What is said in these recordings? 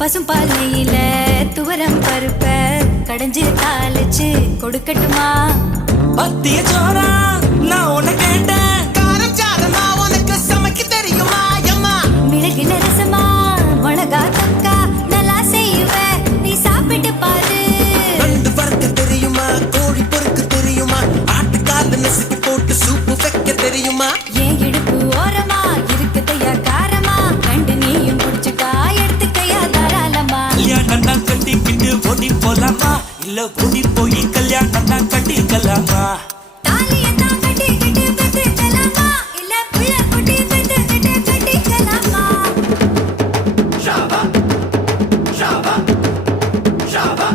பசும்பாலையில துவரம் பருப்ப கடைஞ்சு தாளிச்சு கொடுக்கட்டுமா? பத்திய சோறா நான் உன்னை கேட்டேன். காரம் சாதமா உனக்கு சமைக்க தெரியுமா? அம்மா மிளகுல ரசமா மிளகா தக்கா நல்லா செய்வேன், நீ சாப்பிட்டு பாரு. நண்டு வறுக்க தெரியுமா? கோழி பொறுக்க தெரியுமா? ஆட்டுக்கால நசுக்கி போட்டு சூப்பு வைக்க தெரியுமா? ஏன் இடுப்பு ஓரமா இருக்குதையா காரமா? கண்டு நீயும் குடிச்சுட்டா எடுத்துக்கையா தாராளமா? கல்யாணம் தான் கட்டிக்கிட்டு ஓடி போலாமா? இல்ல ஓடி போய் கல்யாணம் தான் கட்டிக்கலாமா? தாலியத்தான் கட்டிக்கிட்டு பெத்துக்கலாமா? இல்ல புள்ள குட்டி பெத்துக்கிட்டு கட்டிக்கலாமா? Java, Java, Java.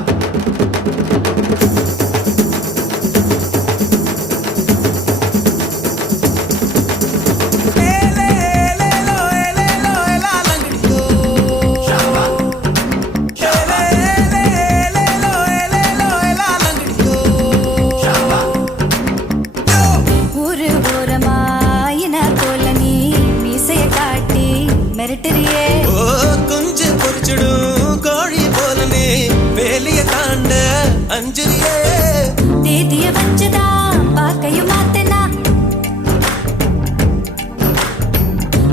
அஞ்சலியே தேதிய வச்சுதா பாக்கையும் மாத்தனா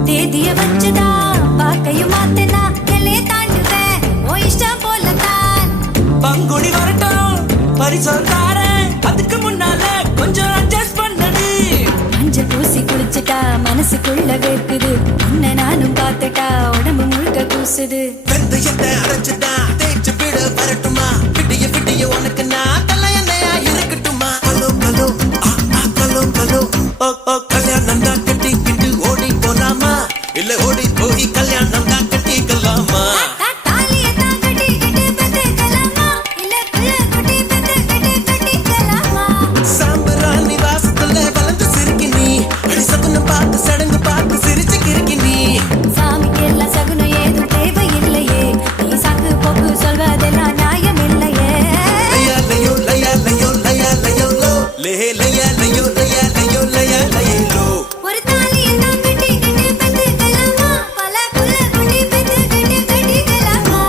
தேதிய வச்சுதா பாக்கையும் மாத்தனா எல்லைய தாண்டுவேன் ஓ இஷ்டம் போலத்தான் பங்குடி வரட்டும் பரிசல் தாரேன் அதுக்கு முன்னால கொஞ்சம் அட்ஜஸ்ட் பண்ணடி மஞ்சள் பூசி குளிச்சுட்டா மனசுக்குள்ள வேர்க்குது உன்னை நானும் பார்த்துட்டா உடம்பு முழுக்க கூசுது வெந்தயத்தை அரைச்சுட்டா தேய்ச்சு விட வரட்டுமா விடிய விடிய உனக்கு நான் தலையணையா இருக்கட்டுமா கலோ கலோ கலோ கலோ ஓ கல்யாணம் தான் கட்டிக்கிட்டு ஓடி போலாமா இல்ல ஓடி போய் கல்யாணம் தான் கட்டிக்கலாமா தாலியை தான் கட்டிக்கிட்டு பெத்துக்கலாமா இல்ல புள்ள குட்டி பெத்துக்கிட்டு கட்டிக்கலாமா சாம்பராணி வாசத்துல வளர்ந்து சிரிக்கி நீ அடி சகுனம் பார்த்து சடங்கு பார்த்து சிரிச்சு கிறுக்கி நீ சாமிக்கு எல்லாம் சகுனம் ஏதும் தேவையில்லையே நீ சாக்கு போக்கு சொல்வதெல்லாம் நியாயம் இல்லையே லயா லயோ லயா லயோ லயா லயோ லோ லே லயா லயோ லயா லயோ லயா லயோ லோ ஒரு தாலியை தான் கட்டிக்கிட்டு பெத்துக்கலாமா பல புள்ள குட்டி பெத்துக்கிட்டு கட்டிக்கலாமா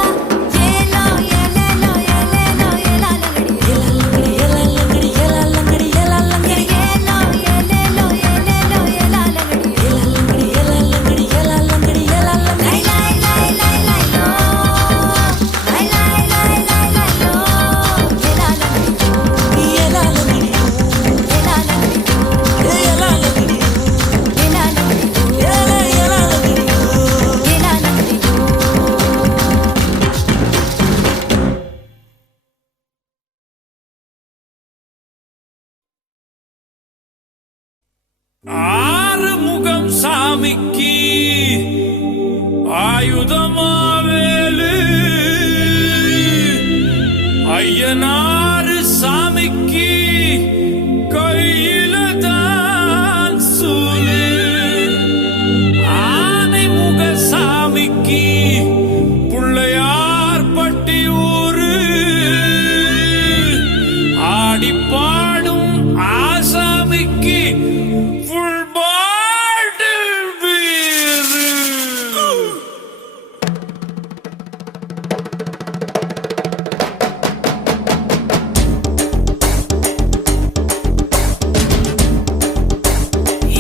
ஏலோ ஏலேலோ ஏலேலோ ஏலாலங்கடி ஏலாலங்கடி ஏலாலங்கடி ஏலாலங்கடி ஏலாலங்கடி ஏலோ ஏலேலோ ஏலேலோ ஏலாலங்கடி ஏலாலங்கடி ஏலாலங்கடி ஏலாலங்கடி ஏலாலங்கடி லை லை லை லை லோ லை லை லை லை லை லோ ஏலாலங்கடி ஏலாலங்கடி ஏலாலங்கடி ஏலாலங்கடி ஏலாலங்கடி ஏலாலங்கடி ஏலாலங்கடி ஆறுமுகம் சாமிக்கு ஆயுதமாவேலு ஐயனாறு சாமிக்கு கையில தான் சூலு ஆனைமுக சாமிக்கு புள்ளையார் பட்டி ஊரு ஆடி பாடும் ஆசாமிக்கு full bottle beer.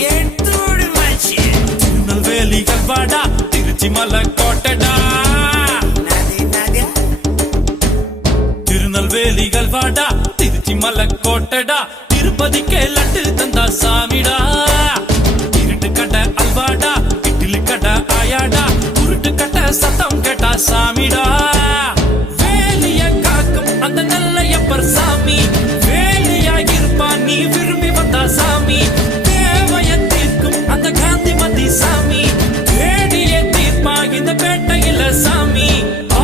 எத்தோடு மச்சி திருநெல்வேலிகள் வாடா திருச்சி மலை கோட்டடா திருநெல்வேலிகள் வாடா திருச்சி மலை கோட்டடா திருப்பதிக்கே லட்டு தந்தா சாமிடா இருட்டு கட்ட அல்வாடா இட்லி கட்ட ஆயாடா உருட்டு கட்ட சத்தம் கேட்டா சாமிடா வேலிய காக்கும் அந்த நல்லையப்பர் சாமி வேலியா இருப்பா நீ விரும்பி வந்தா சாமி தேவைய தீர்க்கும் அந்த காந்திமதி சாமி வேடிய தீர்ப்பா இந்த பேட்டையில சாமி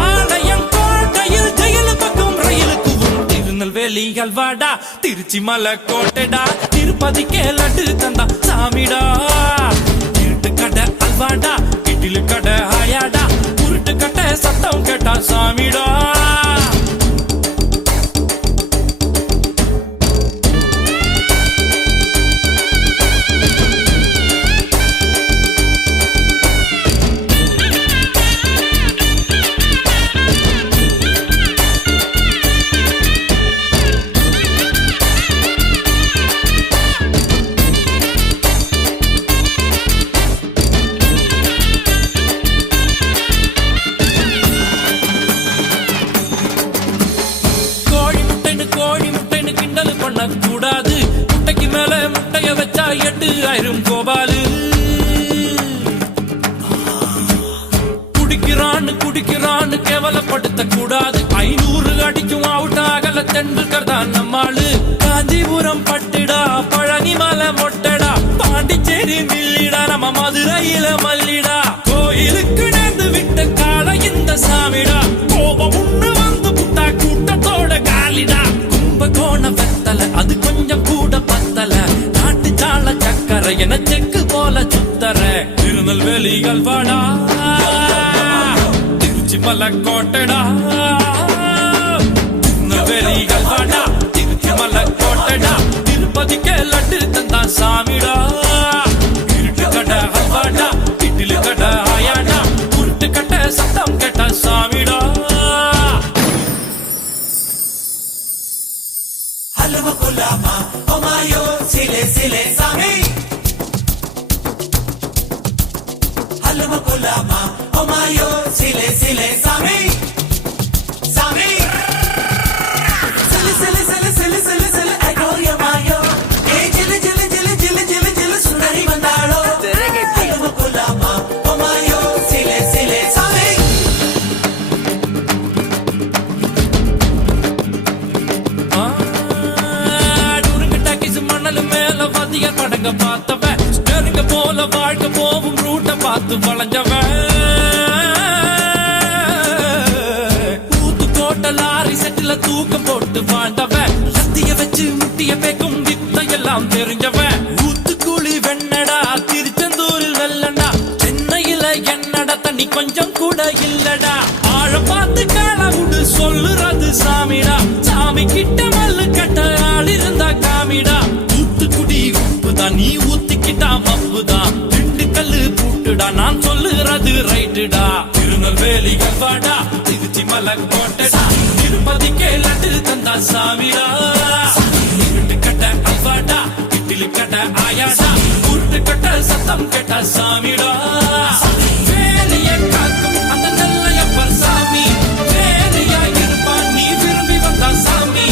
ஆலயம் கோட்டையில் ஜெயிலு பக்கம் ரயிலுக்கு திருநெல்வேலிகள் வாடா திருச்சி மலை கோட்டைடா திருப்பதிக்கே லட்டு தந்தா சாமிடா இருட்டு கடை அல்வாடா இட்லி கடை ஆயாடா உருட்டு கட்ட சத்தம் கேட்டா சாமிடா கோழி முட்டைன்னு கிண்டல் பண்ண கூடாது முட்டைக்கு மேல முட்டைய வச்சா 8000 கோபாலு குடிக்கிறான்னு கேவலப்படுத்த கூடாது 500 அடிக்கும் அவுட் ஆகல தெண்டுல்கர் தான் நம்மாளு காஞ்சிபுரம் பட்டுடா பழனி மலை மொட்டடா பாண்டிச்சேரி மில்லிடா நம்ம மதுரையில மல்லிடா கோயிலுக்கு நேர்ந்து விட்ட கால இந்த சாமிடா கோபம் உண்ணு வந்து புட்டா கூட்டத்தோட காலிடா கும்பகோண வெத்தல அது கொஞ்சம் கூட பத்தல நாட்டு சால சக்கரை என செக்கு போல சுத்தர திருநெல்வேலிகள் வாடா திருச்சி மலை கோட்டடா திருநெல்வேலிகள் வாடா திருச்சி மலை கோட்டடா திருப்பதிக்கே லட்டு தந்தா சாமிடா இருட்டு கடை அல்வாடா இட்லி கடை ஆயாடா உருட்டு கட்ட சத்தம் கேட்ட சாமிடா அலுவ குலாமா ஒமாயோ சிலே சிலே சாமி அலுவ குலாமா ஒமாயோ சிலே சிலே சாமி சாமி சிலு சிலு சிலு சிலு சிலு சிலு அகோய மாயோ ஏ ஜிலு ஜிலு ஜிலு ஜிலு ஜிலு ஜிலு சுடரி வந்தாளோ அலுவ குலாமா ஒமாயோ சிலே சிலே சாமி மணல் மேல வதிய படங்க பார்த்தவன் ஸ்டெரிங்க போல வாழ்க்கை போவும் ரூட்ட பார்த்து வளைஞ்சவன் ஊத்து போட்ட லாரி செட்டில தூக்கம் போட்டு வாழ்ந்தவன் லத்திய வச்சு முட்டிய பேக்கும் வித்தையெல்லாம் தெரிஞ்சவன் ஊத்துக்குழி வெண்ணடா திருச்செந்தூரில் வெள்ளடா சென்னையில என்னடா தண்ணி கொஞ்சம் கூட இல்லடா ஆழ பார்த்து காலவுடு சொல்லுறது சாமிடா சாமி கிட்ட மல்லு கட்ட ஆள் இருந்தா காமிடா ஊத்துக்குடி உப்புதான் நீ ஊத்திக்கிட்டா மப்புதான் ரெண்டு கல்லு பூட்டுடா நான் சொல்லுறது ரைட்டுடா திருநெல்வேலி கல்வாடா திருச்சி மலை கோட்டடா திருப்பதிக்கே லட்டு தந்தா சாமிடா இருட்டு கட்ட அல்வாடா இட்லி கட்ட ஆயாடா உருட்டு கட்ட சத்தம் கட்ட சாமிடா வேலைய காக்கும் அந்த நெல்லையப்பர் சாமி வேலையா இருப்பான் நீ விரும்பி வந்தா சாமி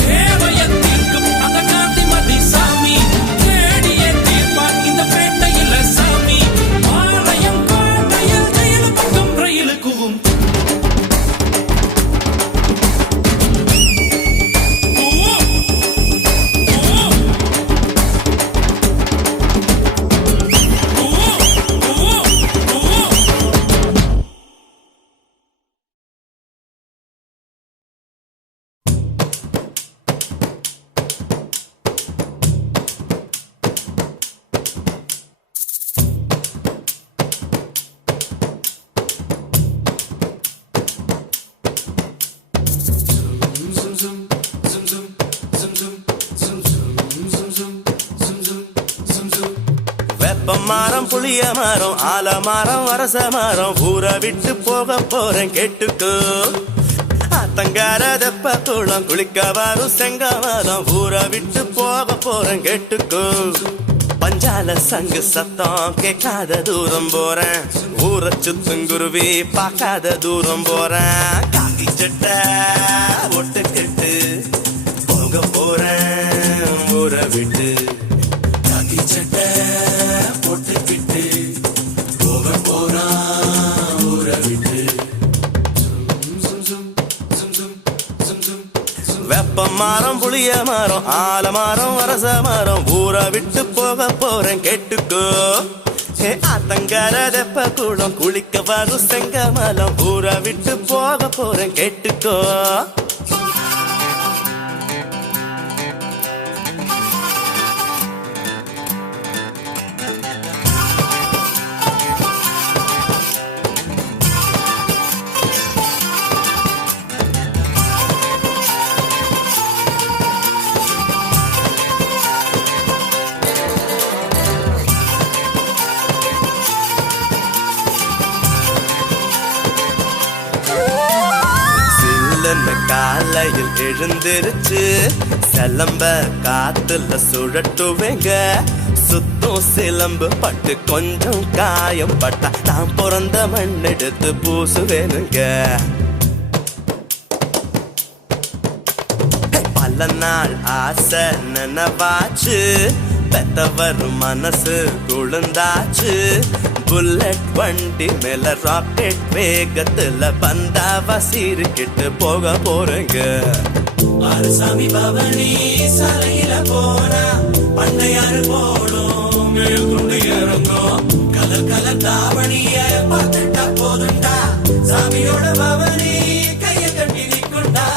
தேவைய தீர்க்கும் அந்த காந்திமதி சாமி தேடிய தீர்ப்பான் இந்த பேட்டையில சாமி ஆலயம் கோட்டையில் ஜெயிலு பக்கம் ரயிலு குவும் வெப்ப மரம் புளிய மரம் ஆல மரம் அரச மரம் ஊரை விட்டு போக போறேன் கேட்டுக்கோ அத்தங்கார தெப்ப குளம் குளிக்க வரும் செங்கமரம் ஊரை விட்டு போக போறேன் கேட்டுக்கோ பஞ்சால சங்கு சத்தம் கேட்காத தூரம் போறேன் ஊரை சுத்துங்குருவி பார்க்காத தூரம் போறேன் காக்கி சட்டை ஒட்டுக்கிட்டு போக போறேன் ஊரை விட்டு காக்கி சட்டை போட்டுக்கிட்டு போக போறான் ஊரை விட்டு வெப்ப மரம் புளிய மரம் ஆல மரம் அரச மரம் ஊரை விட்டு போக போறேன் கேட்டுக்கோ ஆத்தங்கர தெப்ப குளம் குளிக்க வரும் செங்கமலம் ஊரை விட்டு போக போறேன் கேட்டுக்கோ காலையில் எழுந்திருச்சு சிலம்ப காத்துல சுழட்டுவேங்க சுத்தம் சிலம்பு பட்டு கொஞ்சம் காயம் பட்டா நான் பிறந்த மண் எடுத்து பூசுவேனுங்க பல நாள் ஆசை நினைவாச்சு பெத்தவர் மனசு குழுந்தாச்சு புல்லட் வண்டி மேல ராக்கெட் வேகத்துல பந்தாவா சீருக்கிட்டு போக போறேங்க ஆறுசாமி பவனி சாலையில போனா பண்ணையாறு போடும் மேற்கொண்டு இறங்கும் கலர் கலர் தாவணிய பார்த்துட்டா போதுண்டா சாமியோட பவனி கைய கட்டி நிற்குண்டா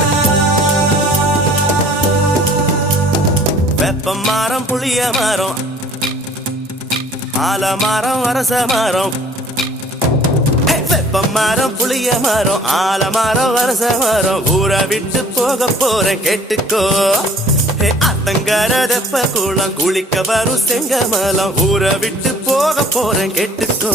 வெப்ப மரம் புளிய மரம் ஆல மரம் அரச மரம் வெப்ப மரம் புளிய மரம் ஆல மரம் அரச மரம் ஊரை விட்டு போக போறேன் கேட்டுக்கோ அத்தங்கர தெப்ப குளம் குளிக்க வரும் செங்கமலம் ஊரை விட்டு போக போறேன் கேட்டுக்கோ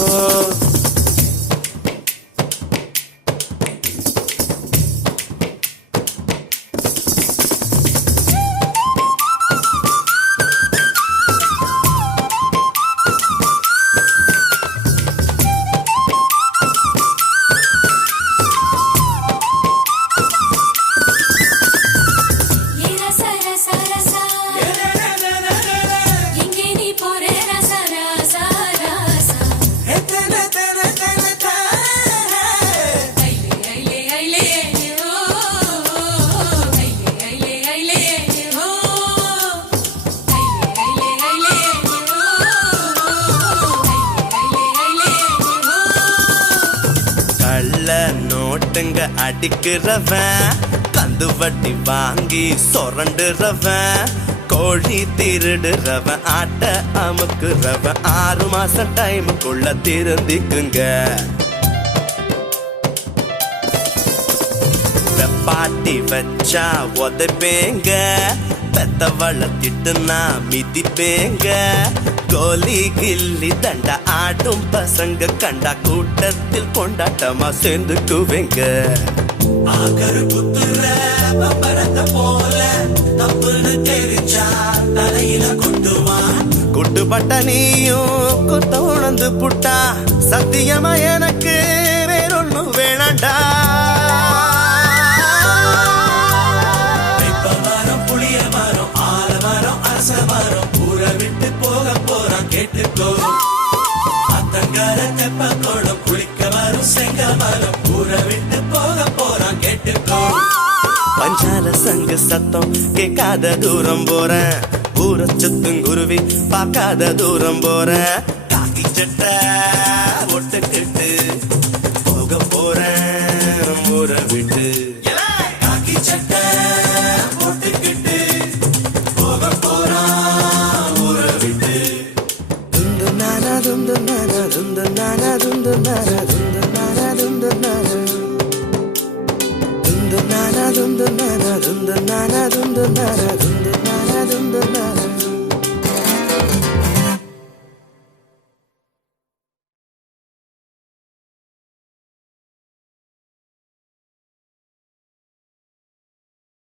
நோட்டுங்க அடிக்கிறவன், கந்து வட்டி வாங்கி சொரண்டுறவன், கோழி திருடுறவன், ஆட்ட அமுக்குறவன், 6 மாசம் டைமுக்குள்ள திருந்திக்குங்க. வெப்பாட்டி வச்சா உதைப்பேங்க, பெத்தவள திட்டுனா மிதிப்பேங்க, கோலி கில்லி தண்டா ஆடும் பசங்க கண்டா கூட்டத்தில் கொண்டாட்டமா சேர்ந்துக்குவேங்க. ஆகரு குத்துற பம்பரத்தை போல தப்புன்னு தெரிஞ்சா தலையில கொட்டுவான், குட்டுப்பட்ட நீயும் குத்த உணர்ந்து புட்டா சத்தியமா எனக்கு வேறொன்னு வேணாண்டா. ஊரை விட்டு போக போறான் கேட்டுக்கோ, அத்தங்கர தெப்ப கோடம் குளிக்க வரும் செங்க மரம், ஊரை விட்டு போக போறான் கேட்டுக்கோ. பஞ்சால சங்கு சத்தம் கேட்காத தூரம் போறேன், ஊரை சுத்தும் குருவி பார்க்காத தூரம் போறேன், காக்கி சட்டை ஒட்டுக்கிட்டு போக போறேன் ஊரை விட்டு. காக்கி சட்டை ஒட்டுக்கிட்டு போக போறான் ஊரை விட்டு. துந்து நானா துந்து நானா துந்து நானா துந்து நானா துந்து நானா துந்து நானா துந்து நானா துந்து நானா துந்து நானா துந்து நானா துந்து